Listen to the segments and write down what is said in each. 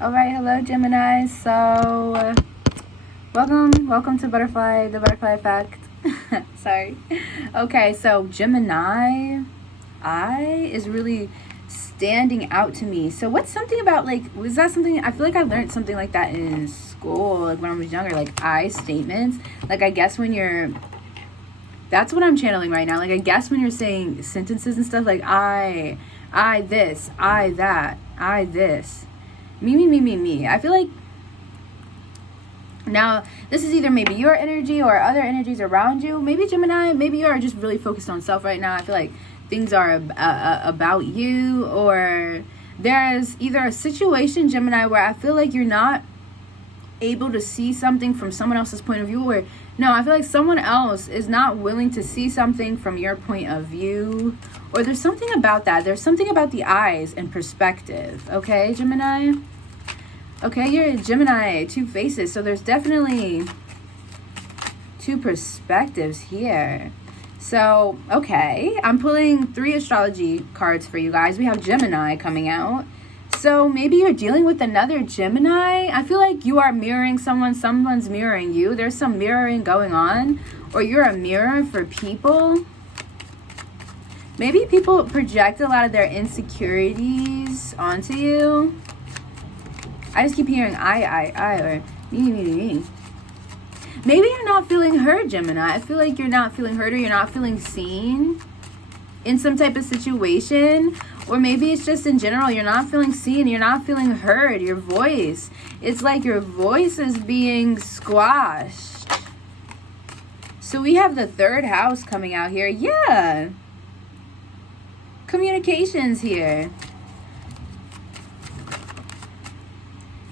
All right, hello Gemini. So, welcome to the Butterfly Effect. Sorry. Okay, so Gemini, is really standing out to me. So, what's something about was that something? I feel like I learned something like that in school, like when I was younger, like I statements. Like I guess when you're, that's what I'm channeling right now. Like I guess when you're saying sentences and stuff, like I this, I that, I this. Me. I feel like now this is either maybe your energy or other energies around you. Maybe Gemini, maybe you are just really focused on self right now. I feel like things are about you, or there's either a situation, Gemini, where I feel like you're not able to see something from someone else's point of view, or no, I feel like someone else is not willing to see something from your point of view, or there's something about that. There's something about the eyes and perspective. Okay, Gemini? Okay, you're a Gemini, two faces. So there's definitely two perspectives here. So, okay, I'm pulling 3 astrology cards for you guys. We have Gemini coming out. So maybe you're dealing with another Gemini. I feel like you are mirroring someone. Someone's mirroring you. There's some mirroring going on. Or you're a mirror for people. Maybe people project a lot of their insecurities onto you. I just keep hearing I, or me. Maybe you're not feeling heard, Gemini. I feel like you're not feeling heard, or you're not feeling seen in some type of situation. Or maybe it's just in general, you're not feeling seen, you're not feeling heard. Your voice, it's like your voice is being squashed. So we have the 3rd house coming out here. Yeah. Communications here.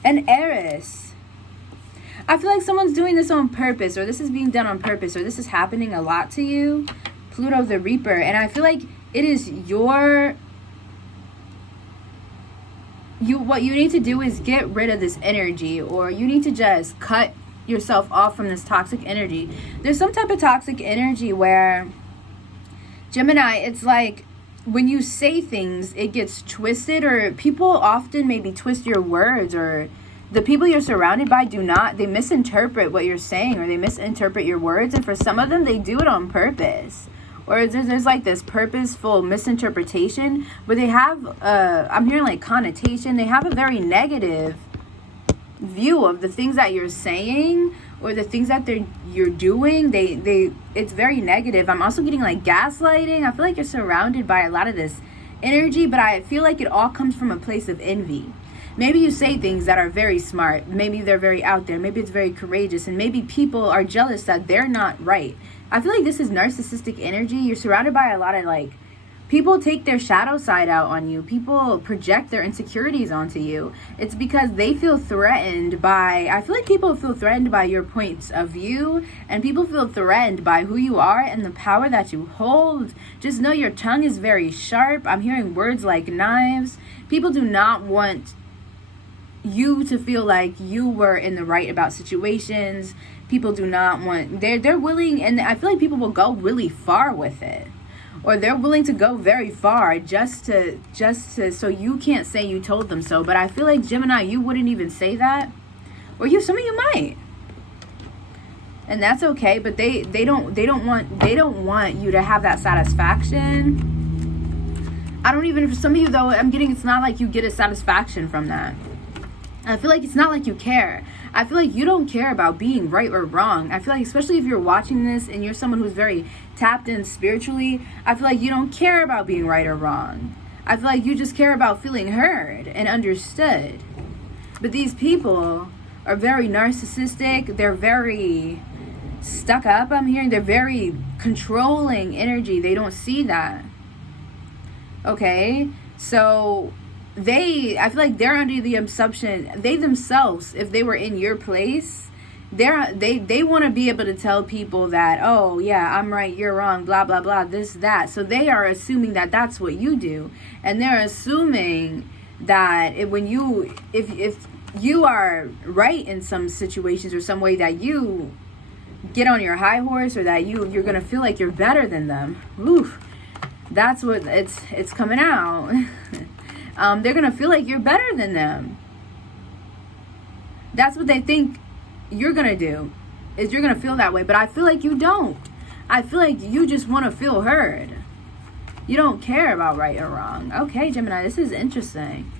An heiress. I feel like someone's doing this on purpose, or this is being done on purpose, or this is happening a lot to you. Pluto the Reaper. And I feel like it is what you need to do is get rid of this energy, or you need to just cut yourself off from this toxic energy. There's some type of toxic energy where, Gemini, it's like when you say things, it gets twisted, or people often maybe twist your words, or the people you're surrounded by they misinterpret what you're saying, or they misinterpret your words. And for some of them, they do it on purpose. Or there's like this purposeful misinterpretation, but they have, I'm hearing like connotation. They have a very negative view of the things that you're saying, or the things that you're doing. It's very negative. I'm also getting like gaslighting. I feel like you're surrounded by a lot of this energy, but I feel like it all comes from a place of envy. Maybe you say things that are very smart. Maybe they're very out there. Maybe it's very courageous. And maybe people are jealous that they're not right. I feel like this is narcissistic energy. You're surrounded by a lot of people take their shadow side out on you. People project their insecurities onto you. It's because they feel threatened by, I feel like people feel threatened by your points of view, and people feel threatened by who you are and the power that you hold. Just know your tongue is very sharp. I'm hearing words like knives. People do not want you to feel like you were in the right about situations. People do not want, they're willing, and I feel like people will go really far with it, or they're willing to go very far just to so you can't say you told them so. But I feel like, Gemini, you wouldn't even say that, or some of you might, and that's okay. But they don't want you to have that satisfaction. I don't even, for some of you though, I'm getting, it's not like you get a satisfaction from that. I feel like it's not like you care. I feel like you don't care about being right or wrong. I feel like, especially if you're watching this and you're someone who's very tapped in spiritually, I feel like you don't care about being right or wrong. I feel like you just care about feeling heard and understood. But these people are very narcissistic. They're very stuck up, I'm hearing. They're very controlling energy. They don't see that. Okay? So I feel like they're under the assumption, they themselves, if they were in your place, they want to be able to tell people that, oh yeah, I'm right, you're wrong, blah blah blah, this, that. So they are assuming that that's what you do, and they're assuming that if you are right in some situations, or some way that you get on your high horse, or that you're gonna feel like you're better than them. Oof, that's what it's coming out. They're gonna feel like you're better than them. That's what they think you're gonna do, is you're gonna feel that way. But I feel like you don't. I feel like you just want to feel heard. You don't care about right or wrong. Okay, Gemini, this is interesting.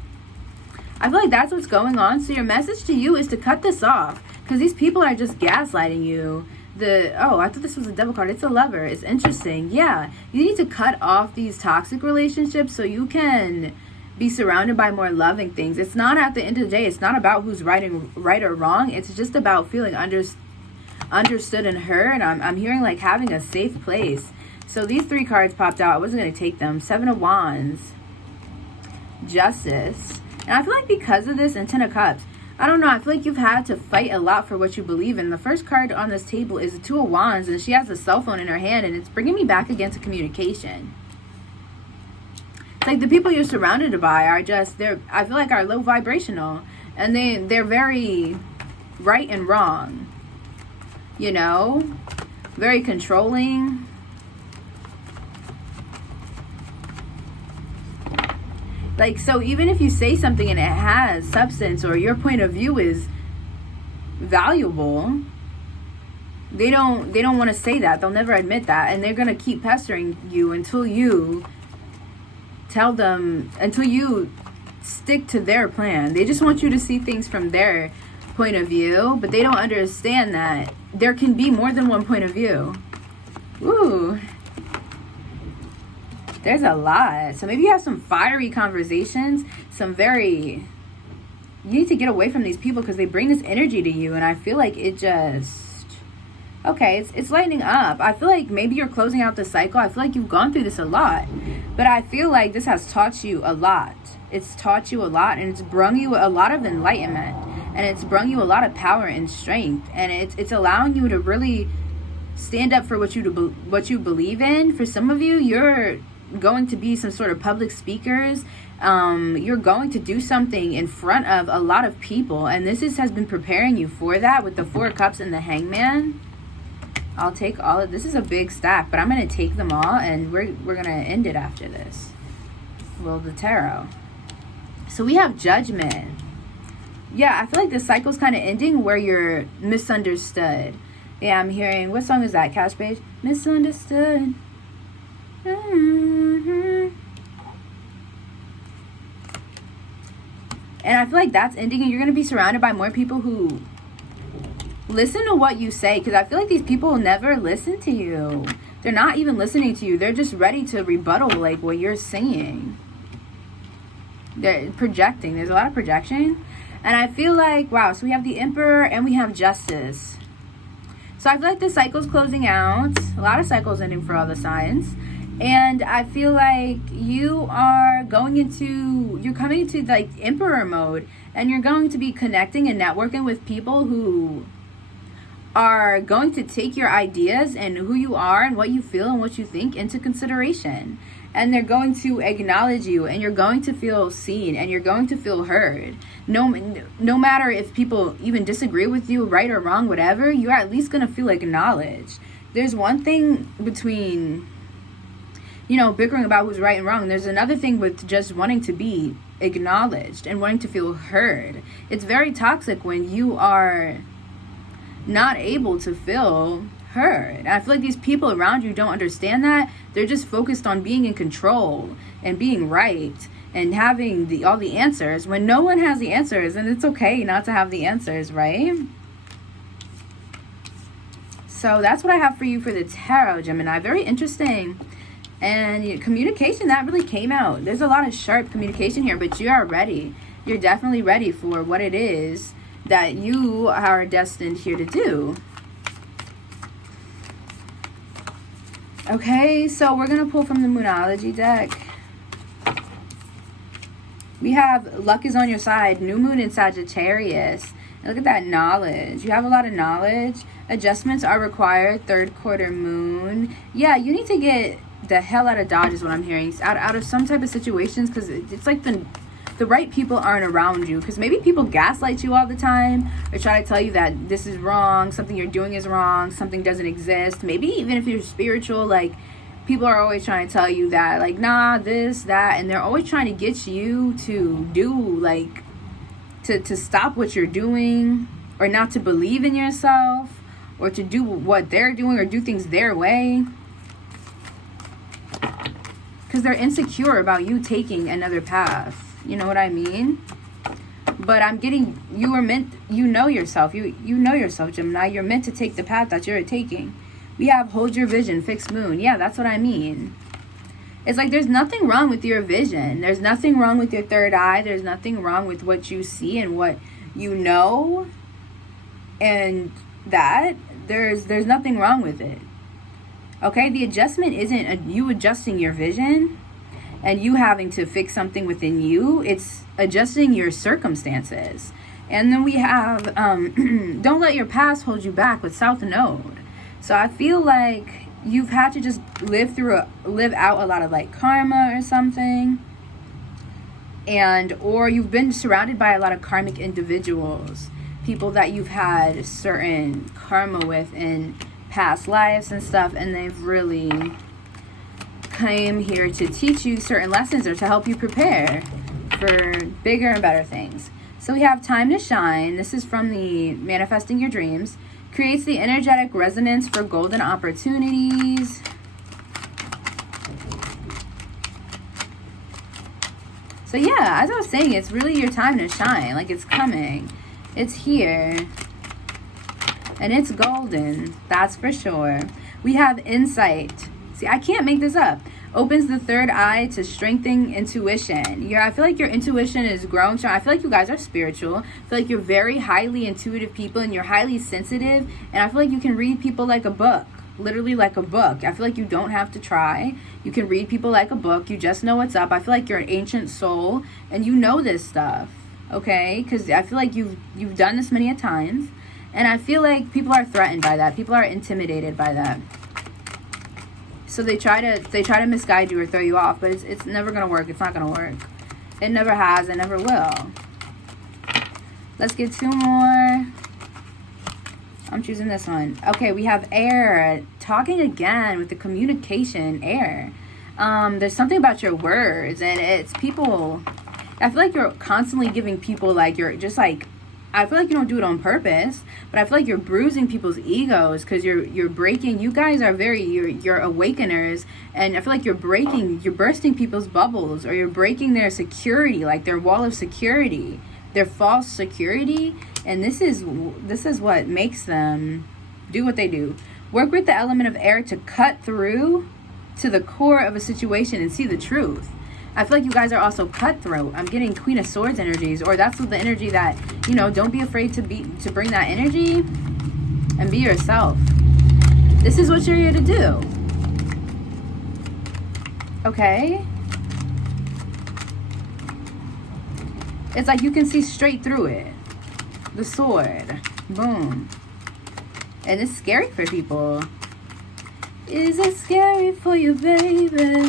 I feel like that's what's going on. So your message to you is to cut this off, because these people are just gaslighting you. I thought this was a devil card. It's a Lover. It's interesting. Yeah, you need to cut off these toxic relationships so you can be surrounded by more loving things. It's not, at the end of the day, it's not about who's right or wrong. It's just about feeling understood and heard. I'm hearing like having a safe place. So these 3 cards popped out. I wasn't going to take them. 7 of Wands, Justice. And I feel like because of this, and 10 of Cups, I don't know, I feel like you've had to fight a lot for what you believe in. The first card on this table is the 2 of Wands, and she has a cell phone in her hand, and it's bringing me back again to communication. It's like the people you're surrounded by are just, I feel like are low vibrational, and they're very right and wrong, you know, very controlling. Like, so even if you say something and it has substance, or your point of view is valuable, they don't want to say that. They'll never admit that, and they're going to keep pestering you until you tell them, until you stick to their plan. They just want you to see things from their point of view, but they don't understand that there can be more than one point of view. Ooh. There's a lot. So maybe you have some fiery conversations, you need to get away from these people because they bring this energy to you, and I feel like it just, okay, it's lightening up. I feel like maybe you're closing out the cycle. I feel like you've gone through this a lot, but I feel like this has taught you a lot. It's taught you a lot, and it's brung you a lot of enlightenment, and it's brung you a lot of power and strength, and it's allowing you to really stand up for what you believe in. For some of you, you're going to be some sort of public speakers. You're going to do something in front of a lot of people, and this has been preparing you for that with the 4 of Cups and the Hangman. I'll take all of this. Is a big stack, but I'm going to take them all, and we're going to end it after this. Well, the tarot. So we have Judgment. Yeah, I feel like the cycle's kind of ending where you're misunderstood. Yeah, I'm hearing, what song is that, Cashapp? Misunderstood. And I feel like that's ending, and you're going to be surrounded by more people who listen to what you say, because I feel like these people never listen to you. They're not even listening to you. They're just ready to rebuttal like what you're saying. They're projecting. There's a lot of projection. And I feel like, wow, so we have the Emperor and we have Justice. So I feel like the cycle's closing out. A lot of cycles ending for all the signs. And I feel like you're coming into like Emperor mode, and you're going to be connecting and networking with people who are going to take your ideas and who you are and what you feel and what you think into consideration. And they're going to acknowledge you, and you're going to feel seen, and you're going to feel heard. No matter if people even disagree with you, right or wrong, whatever, you're at least going to feel acknowledged. There's one thing between, bickering about who's right and wrong. There's another thing with just wanting to be acknowledged and wanting to feel heard. It's very toxic when you are not able to feel heard. And I feel like these people around you don't understand that. They're just focused on being in control and being right and having all the answers when no one has the answers, and it's okay not to have the answers, right? So that's what I have for you for the tarot, Gemini. Very interesting. And communication, that really came out. There's a lot of sharp communication here, but you are ready. You're definitely ready for what it is that you are destined here to do. Okay, so we're going to pull from the Moonology deck. We have luck is on your side, new moon in Sagittarius. And look at that knowledge. You have a lot of knowledge. Adjustments are required, 3rd quarter moon. Yeah, you need to get the hell out of Dodge is what I'm hearing. Out of some type of situations, because it's like the right people aren't around you. Because maybe people gaslight you all the time, or try to tell you that this is wrong, something you're doing is wrong, something doesn't exist. Maybe even if you're spiritual, like, people are always trying to tell you that, like, nah, this, that, and they're always trying to get you to do, like, to stop what you're doing, or not to believe in yourself, or to do what they're doing, or do things their way. Because they're insecure about you taking another path. You know what I mean? But I'm getting, you know yourself. You know yourself, Gemini. You're meant to take the path that you're taking. We have hold your vision, fixed moon. Yeah, that's what I mean. It's like there's nothing wrong with your vision. There's nothing wrong with your third eye. There's nothing wrong with what you see and what you know. And that, there's nothing wrong with it. Okay, the adjustment isn't you adjusting your vision and you having to fix something within you. It's adjusting your circumstances. And then we have don't let your past hold you back with South Node. So I feel like you've had to just live out a lot of like karma or something, or you've been surrounded by a lot of karmic individuals, people that you've had certain karma with in past lives and stuff, and they've really came here to teach you certain lessons or to help you prepare for bigger and better things. So we have time to shine. This is from the Manifesting Your Dreams. Creates the energetic resonance for golden opportunities. So yeah, as I was saying, it's really your time to shine. Like, it's coming. It's here. And it's golden. That's for sure. We have insight. See, I can't make this up. Opens the third eye to strengthen intuition. I feel like your intuition is growing strong. I feel like you guys are spiritual. I feel like you're very highly intuitive people, and you're highly sensitive. And I feel like you can read people like a book. Literally like a book. I feel like you don't have to try. You can read people like a book. You just know what's up. I feel like you're an ancient soul, and you know this stuff. Okay? Because I feel like you've done this many a times. And I feel like people are threatened by that. People are intimidated by that. So they try to misguide you or throw you off, but it's never going to work. It's not going to work. It never has. It never will. Let's get two more. I'm choosing this one. Okay, we have air. Talking again with the communication, air. There's something about your words, and it's people. I feel like you're constantly giving people, like, you're just like, I feel like you don't do it on purpose, but I feel like you're bruising people's egos because you're breaking. You guys are you're awakeners, and I feel like you're bursting people's bubbles, or you're breaking their security, like their wall of security, their false security, and this is what makes them do what they do. Work with the element of air to cut through to the core of a situation and see the truth. I feel like you guys are also cutthroat. I'm getting Queen of Swords energies, or that's the energy that, don't be afraid to bring that energy and be yourself. This is what you're here to do. Okay? It's like you can see straight through it. The sword. Boom. And it's scary for people. Is it scary for you, baby?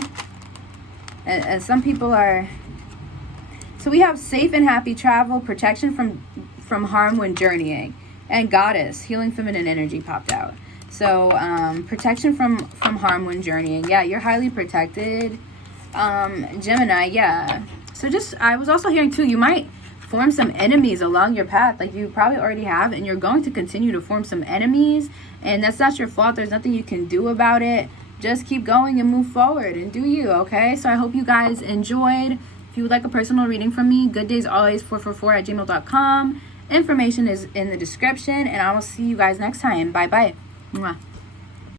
And some people are. So we have safe and happy travel, protection from harm when journeying, and goddess, healing feminine energy popped out. So protection from harm when journeying. Yeah, you're highly protected. Gemini, yeah. So I was also hearing too, you might form some enemies along your path, like you probably already have, and you're going to continue to form some enemies, and that's not your fault. There's nothing you can do about it. Just keep going and move forward and do you, okay? So I hope you guys enjoyed. If you would like a personal reading from me, gooddays always444@gmail.com. Information is in the description, and I will see you guys next time. Bye-bye. Mwah.